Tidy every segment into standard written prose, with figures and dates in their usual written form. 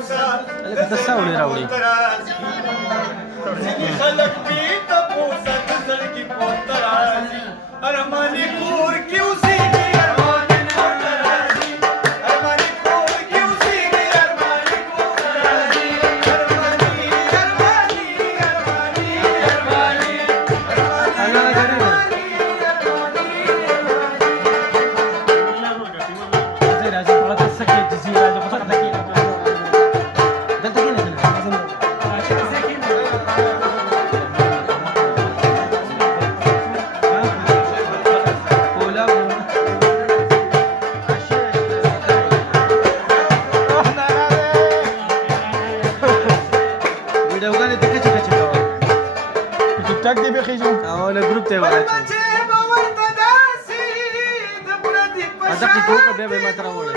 تساوي راوړي خلق دې تپوسه د زړګي پورته راځي ارماني کور کې اوسېږي ارماني کور ته راځي ارماني کور کې اوسېږي ارماني کور ته راځي ارماني ارماني ارماني ارماني ټک دی به خېجو او له ګروپ ته وایي دا کې ټوکه به ما تر وړه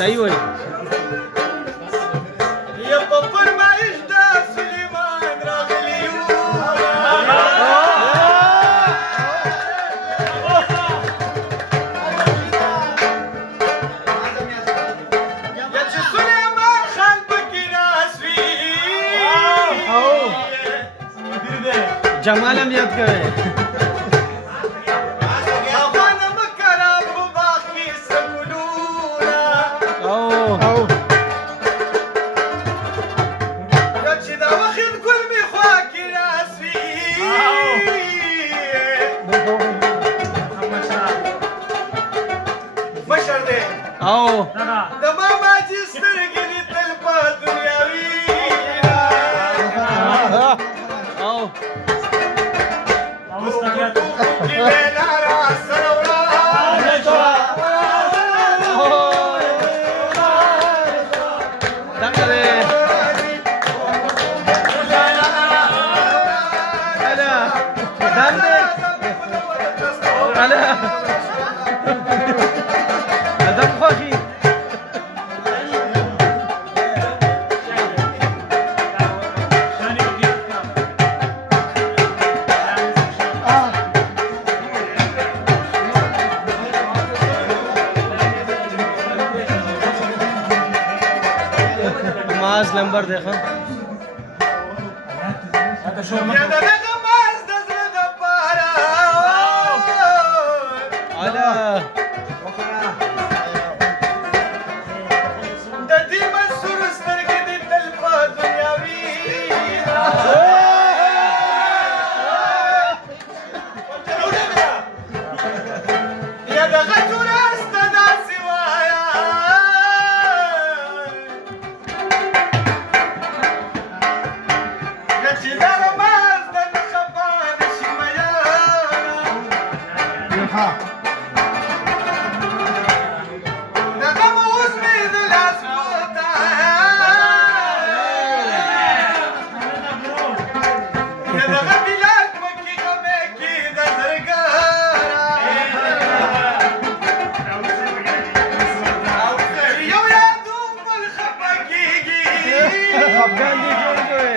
صحیح وایي جمال هم یاد کوي नंबर देखो د دې منصور سترګې دې تل په دنیا وي یا دغه جوړه سته داسې وایه یا چې دا رمز د نه خفه نه شي میینه دغه مو اوس مې د لاس پوته یا دغه بلال مکې غمې کې د زرګره او که یو یادو بل خفه کېږي خفګان دې جوړ کړی